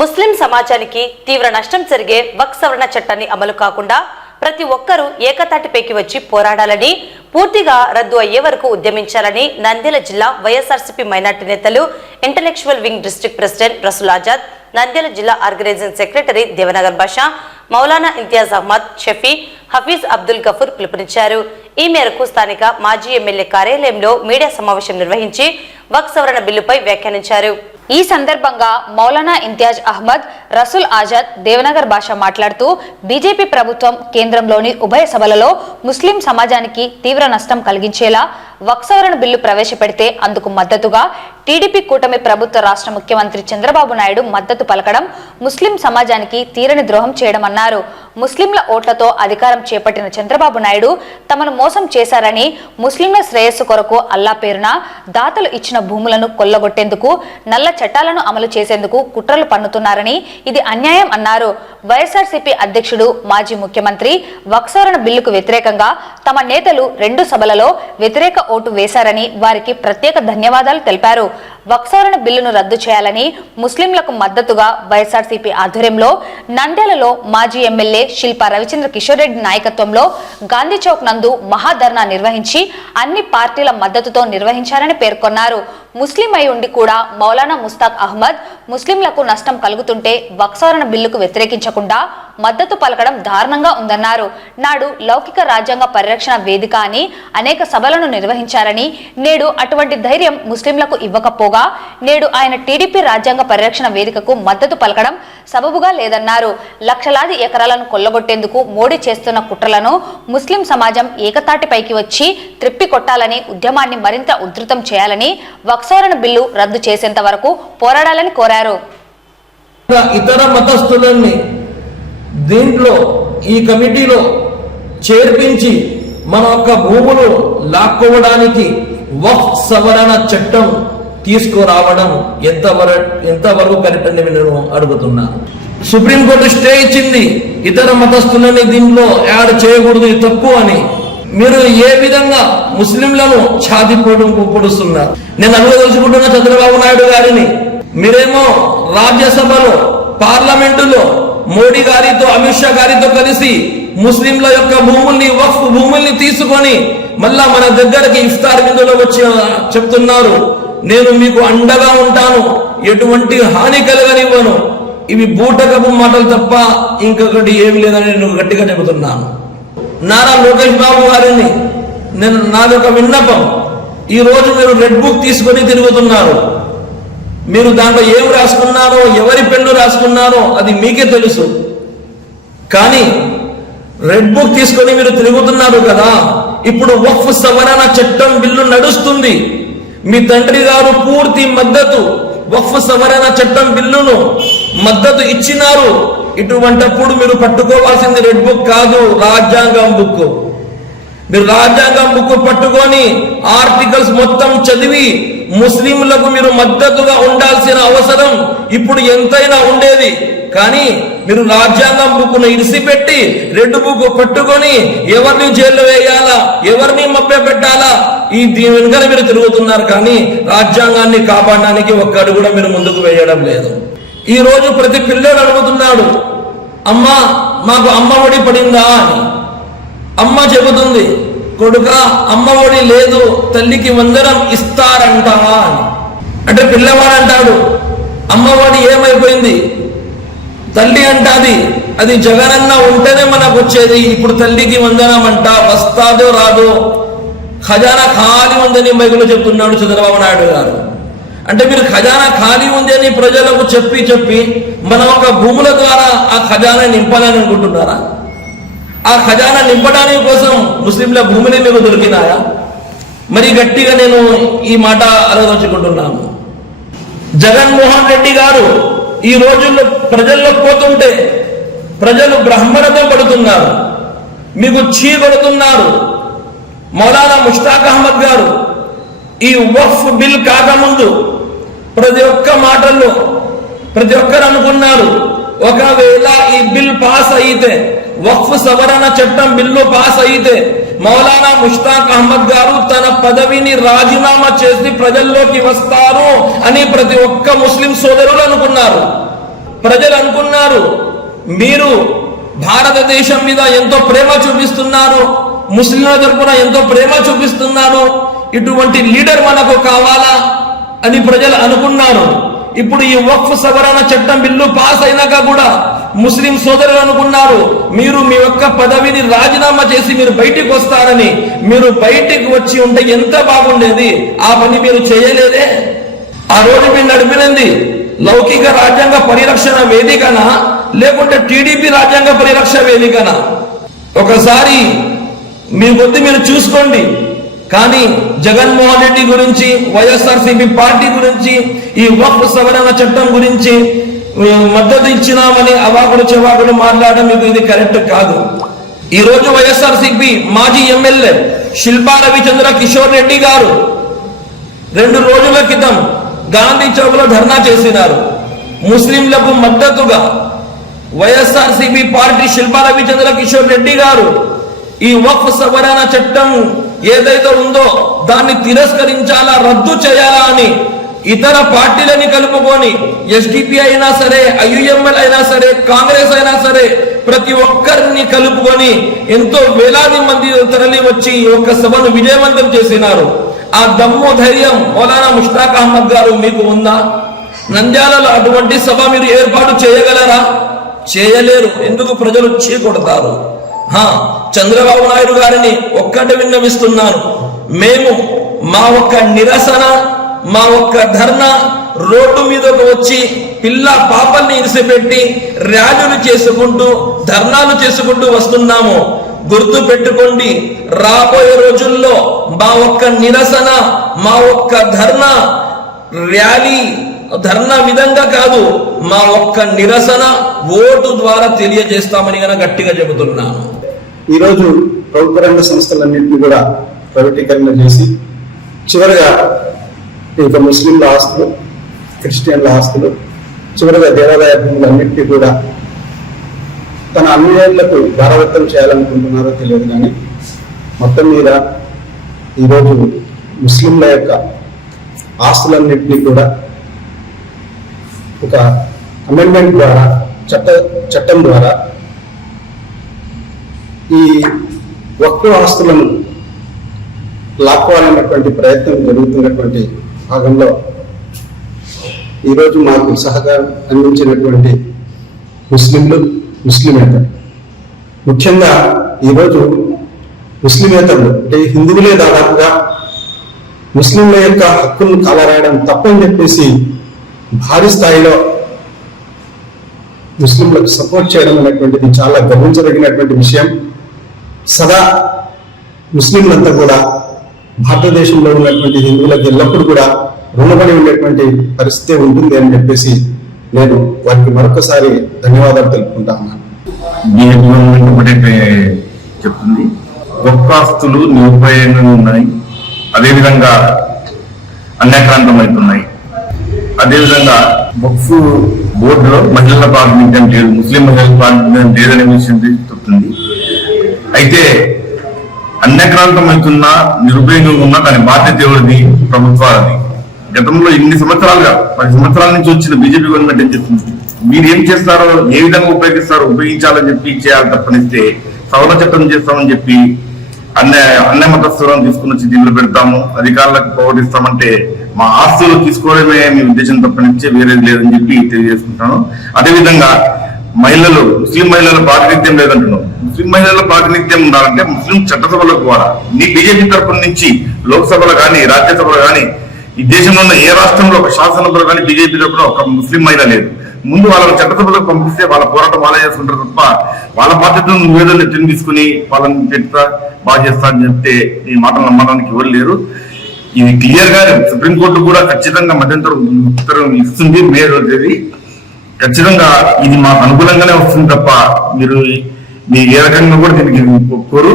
ముస్లిం సమాజానికి తీవ్ర నష్టం జరిగే వక్ఫ్ సవరణ చట్టాన్ని అమలు కాకుండా ప్రతి ఒక్కరూ ఏకతాటిపైకి వచ్చి పోరాడాలని, పూర్తిగా రద్దు అయ్యే వరకు ఉద్యమించాలని నంద్యాల జిల్లా వైఎస్ఆర్సీపీ మైనార్టీ నేతలు, intellectual wing district president Rasool Azad, Nandyal జిల్లా ఆర్గనైజింగ్ సెక్రటరీ దేవనగర్ బాషా, మౌలానా ఇంతియాజ్ అహ్మద్, షఫీ, హఫీజ్ అబ్దుల్ గఫూర్ పిలుపునిచ్చారు. ఈ మేరకు స్థానిక మాజీ ఎమ్మెల్యే కార్యాలయంలో మీడియా సమావేశం నిర్వహించి వక్ఫ్ సవరణ బిల్లుపై వ్యాఖ్యానించారు. ఈ సందర్భంగా మౌలానా ఇంతియాజ్ అహ్మద్, రసూల్ ఆజాద్, దేవనగర్ బాషా మాట్లాడుతూ బీజేపీ ప్రభుత్వం కేంద్రంలోని ఉభయ సభలలో ముస్లిం సమాజానికి తీవ్ర నష్టం కలిగించేలా వక్ఫ్ సవరణ బిల్లు ప్రవేశపెడితే అందుకు మద్దతుగా టీడీపీ కూటమి ప్రభుత్వ రాష్ట్ర ముఖ్యమంత్రి చంద్రబాబు నాయుడు మద్దతు పలకడం ముస్లిం సమాజానికి తీరని ద్రోహం చేయడమన్నారు. ముస్లింల ఓట్లతో అధికారం చేపట్టిన చంద్రబాబు నాయుడు తమను మోసం చేశారని, ముస్లింల శ్రేయస్సు కొరకు అల్లా పేరున దాతలు ఇచ్చిన భూములను కొల్లగొట్టేందుకు, నల్ల చట్టాలను అమలు చేసేందుకు కుట్రలు పన్నుతున్నారని, ఇది అన్యాయం అన్నారు. వైఎస్ఆర్సీపీ అధ్యక్షుడు, మాజీ ముఖ్యమంత్రి వక్ఫ్ సవరణ బిల్లుకు వ్యతిరేకంగా తమ నేతలు 2 సభలలో వ్యతిరేక ఓటు వేశారని వారికి ప్రత్యేక ధన్యవాదాలు తెలిపారు. వక్ఫ్ సవరణ బిల్లును రద్దు చేయాలని ముస్లింలకు మద్దతుగా వైఎస్ఆర్సీపీ ఆధ్వర్యంలో నంద్యాలలో మాజీ ఎమ్మెల్యే శిల్పా రవిచంద్ర కిషోర్ రెడ్డి నాయకత్వంలో గాంధీ చౌక్ నందు మహాధర్నా నిర్వహించి అన్ని పార్టీల మద్దతుతో నిర్వహించారని పేర్కొన్నారు. ముస్లిం అయి ఉండి కూడా మౌలానా ముస్తాక్ అహ్మద్ ముస్లింలకు నష్టం కలుగుతుంటే వక్ఫ్ సవరణ బిల్లుకు వ్యతిరేకించకుండా మద్దతు పలకడం దారుణంగా ఉందన్నారు. నాడు లౌకిక రాజ్యాంగ పరిరక్షణ వేదిక అని అనేక సభలను నిర్వహించారని, నేడు అటువంటి ధైర్యం ముస్లింలకు ఇవ్వకపోగా నేడు ఆయన టీడీపీ రాజ్యాంగ పరిరక్షణ వేదికకు మద్దతు పలకడం సబబుగా లేదన్నారు. లక్షలాది ఎకరాలను కొల్లగొట్టేందుకు మోడీ చేస్తున్న కుట్రలను ముస్లిం సమాజం ఏకతాటిపైకి వచ్చి త్రిప్పి కొట్టాలని, ఉద్యమాన్ని మరింత ఉధృతం చేయాలని, వక్ఫ్ సవరణ బిల్లు రద్దు చేసేంత వరకు పోరాడాలని కోరారు. ఇతర మతస్థులన్నీ దీంట్లో ఈ కమిటీలో చేర్పించి మన యొక్క భూములు లాక్కోవడానికి వక్ఫ్ సవరణ చట్టం తీసుకురావడం ఎంతవరకు కరెక్ట్ అని నేను అడుగుతున్నాను. సుప్రీంకోర్టు స్టే ఇచ్చింది, ఇతర మతస్థులని దీంట్లో యాడ్ చేయకూడదు, తప్పు అని. మీరు ఏ విధంగా ముస్లింలను ఛాతి పొడుస్తున్నారు? నేను అనుభవించుకుంటున్న చంద్రబాబు నాయుడు గారిని, మీరేమో రాజ్యసభలో, పార్లమెంటులో మోడీ గారితో, అమిత్ షా గారితో కలిసి ముస్లింల యొక్క భూముల్ని, వక్ఫ్ భూముల్ని తీసుకొని మళ్ళా మన దగ్గరకి ఇఫ్తార్ విందులో వచ్చి చెప్తున్నారు, నేను మీకు అండగా ఉంటాను, ఎటువంటి హాని కలగనివ్వను. ఇవి బూటకపు మాటలు తప్ప ఇంకొకటి ఏమి లేదని నేను గట్టిగా చెబుతున్నాను. నారా లోకేష్ బాబు గారిని నాది ఒక విన్నపం, ఈ రోజు మీరు రెడ్ బుక్ తీసుకొని తిరుగుతున్నారు. మీరు దాంట్లో ఏం రాసుకున్నారో, ఎవరి పెన్ను రాసుకున్నారో అది మీకే తెలుసు. కానీ రెడ్ బుక్ తీసుకొని మీరు తిరుగుతున్నారు కదా, ఇప్పుడు వక్ఫ్ సవరణ చట్టం బిల్లు నడుస్తుంది. మీ తండ్రి గారు పూర్తి మద్దతు వక్ఫ్ సవరణ చట్టం బిల్లును మద్దతు ఇచ్చినారు. ఇటువంటప్పుడు మీరు పట్టుకోవాల్సింది రెడ్ బుక్ కాదు, రాజ్యాంగం బుక్. మీరు రాజ్యాంగం బుక్ పట్టుకొని ఆర్టికల్స్ మొత్తం చదివి ముస్లింలకు మీరు మద్దతుగా ఉండాల్సిన అవసరం ఇప్పుడు ఎంతైనా ఉండేది. కానీ మీరు రాజ్యాంగం బుక్ను ఇడిసిపెట్టి రెడ్ బుక్ పట్టుకొని ఎవరిని జైల్లో వేయాలా, ఎవరిని మభ్య పెట్టాలా, దీని వెనుక మీరు తిరుగుతున్నారు. కానీ రాజ్యాంగాన్ని కాపాడడానికి ఒక్క అడుగు కూడా మీరు ముందుకు వేయడం లేదు. ఈ రోజు ప్రతి పిల్లడు అడుగుతున్నాడు, అమ్మా మాకు అమ్మ ఒడి పడిందా అని. అమ్మ చెబుతుంది, కొడుక అమ్మ ఒడి లేదు, తల్లికి వందనం ఇస్తారంట అని. అంటే పిల్లవాడు అంటాడు, అమ్మ ఒడి ఏమైపోయింది? తల్లి అంటాది, అది జగనన్న ఉంటేనే మనకు వచ్చేది, ఇప్పుడు తల్లికి వందనం అంట, వస్తాదో రాదో, ఖజానా ఖాళీ ఉందని మైకులో చెప్తున్నాడు చంద్రబాబు నాయుడు గారు. అంటే మీరు ఖజానా ఖాళీ ఉంది అని ప్రజలకు చెప్పి మన ఒక భూముల ద్వారా ఆ ఖజానా నింపాలని అనుకుంటున్నారా? ఆ ఖజానా నింపడానికి కోసం ముస్లింల భూమిని మీకు దొరికినాయా? మరి గట్టిగా నేను ఈ మాట ఆలోచించుకుంటున్నాను. జగన్మోహన్ రెడ్డి గారు ఈ రోజుల్లో ప్రజల్లో పోతుంటే ప్రజలు బ్రహ్మణతో పడుతున్నారు, మీకు చీ కొడుతున్నారు. మౌలానా ముస్తాక్ అహ్మద్ గారు ఈ వక్ఫ్ బిల్ కాకముందు ప్రతి ఒక్క మాటల్లో ప్రతి ఒక్కరు అనుకున్నారు, ఒకవేళ ఈ బిల్ పాస్ అయితే, వక్ఫ్ సవరణ చట్టం బిల్లు పాస్ అయితే మౌలానా ముస్తాక్ అహ్మద్ గారు తన పదవిని రాజీనామా చేసి ప్రజల్లోకి వస్తారు అని ప్రతి ఒక్క ముస్లిం సోదరులు అనుకున్నారు. ప్రజలు అనుకున్నారు మీరు భారతదేశం మీద ఎంతో ప్రేమ చూపిస్తున్నారు, ముస్లింల తరపున ఎంతో ప్రేమ చూపిస్తున్నారు, ఇటువంటి లీడర్ మనకు కావాలా అని ప్రజలు అనుకున్నారు. ఇప్పుడు ఈ వక్ఫ్ సవరణ చట్టం బిల్లు పాస్ అయినాక కూడా ముస్లిం సోదరులు అనుకున్నారు మీరు మీ యొక్క పదవిని రాజీనామా చేసి మీరు బయటికి వస్తారని. మీరు బయటికి వచ్చి ఉంటే ఎంత బాగుండేది. ఆ పని మీరు చేయలేదే. ఆ రోజు మీరు నడిపినది లౌకిక రాజ్యాంగ పరిరక్షణ వేదికనా లేకుంటే టీడీపీ రాజ్యాంగ పరిరక్షణ వేదికనా? ఒకసారి మీ కొద్ది మీరు చూసుకోండి. కానీ జగన్మోహన్ రెడ్డి గురించి, వైఎస్ఆర్సీపీ పార్టీ గురించి, ఈ వక్ఫ్ సవరణ చట్టం గురించి మద్దతు ఇచ్చినామని అవాకుడు చెవాకుడు మాట్లాడడం మీకు ఇది కరెక్ట్ కాదు. ఈ రోజు వైఎస్ఆర్సీపీ మాజీ ఎమ్మెల్యే శిల్పా రవిచంద్ర కిషోర్ రెడ్డి గారు 2 రోజుల క్రితం గాంధీ చౌక్ లో ధర్నా చేసినారు. ముస్లింలకు మద్దతుగా వైఎస్ఆర్సీపీ పార్టీ శిల్పా రవిచంద్ర కిషోర్ రెడ్డి గారు ఈ వక్ఫ్ సవరణ చట్టం ఏదైతే ఉందో దాన్ని తిరస్కరించాలా, రద్దు చేయాలా అని ఇతర పార్టీలని కలుపుకొని ఎస్డిపి అయినా సరే, ఐయుఎంఎల్ అయినా సరే, కాంగ్రెస్ అయినా సరే, ప్రతి ఒక్కరిని కలుపుకొని ఎంతో వేలాది మంది తరలి వచ్చి ఒక సభను విజయవంతం చేసినారు. ఆ దమ్ము ధైర్యం మౌలానా ముష్తాక్ అహ్మద్ గారు మీకు ఉందా? నంద్యాలలో అటువంటి సభ మీరు ఏర్పాటు చేయగలరా? చేయలేరు. ఎందుకు? ప్రజలు చీకొడతారు. చంద్రబాబు నాయుడు గారిని ఒక్కటి విన్నవిస్తున్నాను. మేము మా ఒక్క నిరసన, మా ఒక్క ధర్నా రోడ్డు మీదకు వచ్చి పిల్ల పాపల్ని ఇరిసిపెట్టి ర్యాలీలు చేసుకుంటూ ధర్నాలు చేసుకుంటూ వస్తున్నాము. గుర్తు పెట్టుకోండి, రాబోయే రోజుల్లో మా ఒక్క నిరసన, మా ఒక్క ధర్నా ర్యాలీ ధర్నా విధంగా కాదు, మా ఒక్క నిరసన ఓటు ద్వారా తెలియజేస్తామని గట్టిగా చెబుతున్నాను. ఈరోజు ప్రభుత్వ రంగ సంస్థలన్నింటినీ కూడా ప్రైవేటీకరణ చేసి చివరిగా ఇక ముస్లింల ఆస్తులు, క్రిస్టియన్ల ఆస్తులు, చివరిగా దేవాలయ భూములన్నింటినీ కూడా తన అన్యాయులకు భారవత్తం చేయాలనుకుంటున్నారో తెలియదు. కానీ మొత్తం మీద ఈరోజు ముస్లింల యొక్క ఆస్తులన్నింటినీ కూడా ఒక అమెండ్మెంట్ ద్వారా, చట్టం ద్వారా ఈ వక్ఫ్ ఆస్తులను లాక్కోవాలన్నటువంటి ప్రయత్నం జరుగుతున్నటువంటి భాగంలో ఈరోజు మాకు సహకారం అందించినటువంటి ముస్లింలు, ముస్లిమేతరులు, ముఖ్యంగా ఈరోజు ముస్లిమేతరులు అంటే హిందువులే దాదాపుగా ముస్లింల యొక్క హక్కులను కాలరాయడం తప్పని చెప్పేసి భారీ స్థాయిలో ముస్లింలకు సపోర్ట్ చేయడం అనేటువంటిది చాలా గర్వించదగినటువంటి విషయం. సదా ముస్లింలంతా కూడా భారతదేశంలో ఉన్నటువంటి హిందువులకు ఎల్లప్పుడూ కూడా రుణపడి ఉండేటువంటి పరిస్థితి ఉంటుంది అని చెప్పేసి నేను వారికి మరొకసారి ధన్యవాదాలు తెలుపుకుంటా ఉన్నాను. చెప్తుంది గొప్పాస్తులు నిరుపయోగంగా ఉన్నాయి, అదేవిధంగా అన్యాక్రాంతమవుతున్నాయి. అదేవిధంగా వక్ఫ్ బోర్డులో మహిళల ప్రాతినిధ్యం లేదు, ముస్లిం మహిళల ప్రాతినిధ్యం లేదనే విషయం చెప్తుంది. అయితే అన్యాక్రాంతం అవుతున్నా, నిరుపయోగంగా ఉన్నా దాని బాధ్యత ఎవరిది? ప్రభుత్వాలది. గతంలో ఇన్ని సంవత్సరాలుగా 10 సంవత్సరాల నుంచి వచ్చిన బీజేపీ గవర్నమెంట్ ఏం చేస్తుంది? మీరు ఏం చేస్తారో, ఏ విధంగా ఉపయోగించాలని చెప్పి చేయాలి తప్పనిస్తే సవరణ చట్టం చేస్తామని చెప్పి అన్య మతస్థులను తీసుకుని వచ్చి దీనిలో పెడతాము, అధికారులకు ప్రవర్తిస్తామంటే మా ఆస్తులు తీసుకోవడమే మీ ఉద్దేశం తప్పనిచ్చే వేరేది లేదని చెప్పి తెలియజేసుకుంటాను. అదేవిధంగా మహిళలు, ముస్లిం మహిళల ప్రాతినిధ్యం లేదంటున్నాం. ముస్లిం మహిళల ప్రాతినిధ్యం ఉండాలంటే ముస్లిం చట్టసభల ద్వారా, నీ బీజేపీ తరఫున నుంచి లోక్సభలో కానీ, రాజ్యసభలో కానీ, ఈ దేశంలో ఉన్న ఏ రాష్ట్రంలో ఒక శాసనసభలో కానీ బీజేపీ తరఫున ఒక ముస్లిం మహిళ లేదు. ముందు వాళ్ళని చట్టసభలకు పంపిస్తే వాళ్ళ పోరాటం వాళ్ళే చేసుకుంటారు తప్ప వాళ్ళ బాధ్యతను నువ్వేదో నెత్తిని తీసుకుని వాళ్ళని పెడతా బాగా చేస్తా అని చెప్తే ఈ మాటలు నమ్మడానికి ఎవరు లేరు. ఇది క్లియర్ గా సుప్రీంకోర్టు కూడా ఖచ్చితంగా మధ్యంతరం ఉత్తర్వులు ఇస్తుంది. మే 2వ తేదీ ఖచ్చితంగా ఇది మాకు అనుకూలంగానే వస్తుంది తప్ప మీరు ఏ రకంగా కూడా దీనికి కోరు.